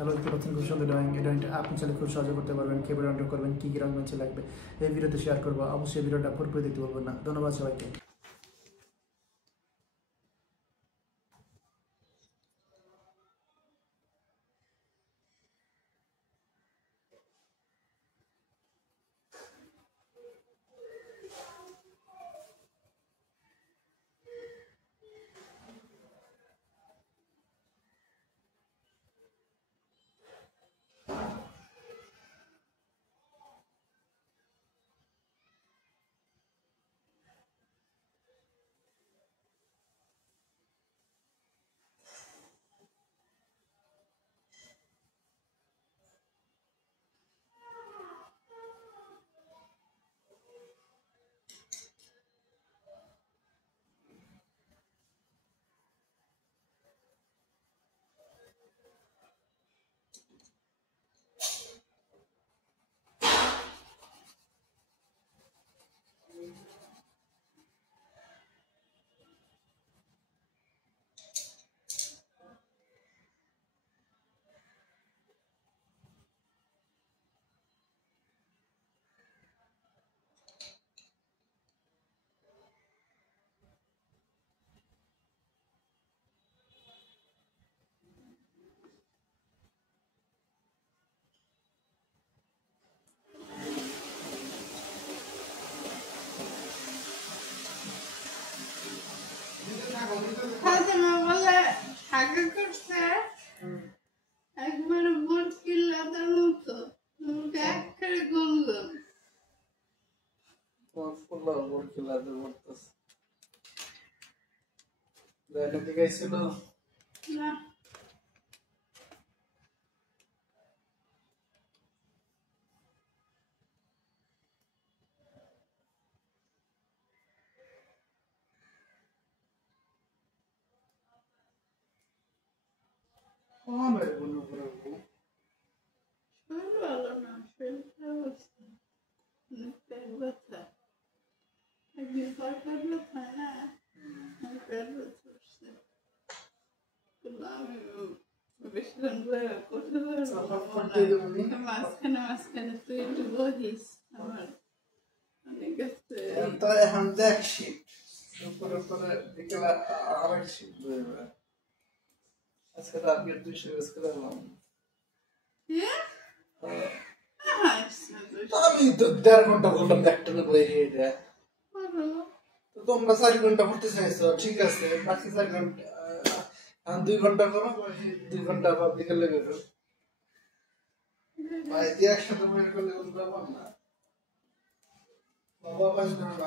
Hello, দেখতে পাচ্ছেন খুব সুন্দর ড্রয়িং। এই ড্রয়িংটা আপনি চাইলে খুব সহজে করতে পারবেন। কীভাবে রং করবেন, কী কী রং বেছে লাগবে এই ভিডিওতে শেয়ার করবো। অবশ্যই ভিডিওটা পুরোপুরি দেখতে বলবেন না। ধন্যবাদ সবাইকে। ফাতেমা বলে হাগা করছে একবারে বটকি লাতার মতো একেবারে গুনগুন বটকি লাতার মতো গেছিল না শরীর ভালো না, শরীরটা অবস্থা অনেক পেট ব্যথা, একদিন পর পেট ব্যথা না, আমার পেট ব্যথা উঠছে, কিন্তু আমি বেশিক্ষণ করতে পারবো না, মাঝখানে তুই একটু বহিস, আমার অনেক আছে। এখন দেখ শীত উপরে বিকেলে আরেক শীত রয়েছে। আজকে টার্গেট 200 গজ করলাম। আমি তো 1.5 ঘন্টা বললাম একটা বই এটা তো তোমরা 4 ঘন্টা পড়তে চাইছো, ঠিক আছে, বাকি 4 ঘন্টা 2 ঘন্টা করো, 2 ঘন্টা আবার বিকেলে করো ভাই। একসাথে বই করলে কোনো ব্যাপার না বাবা, 5 ঘন্টা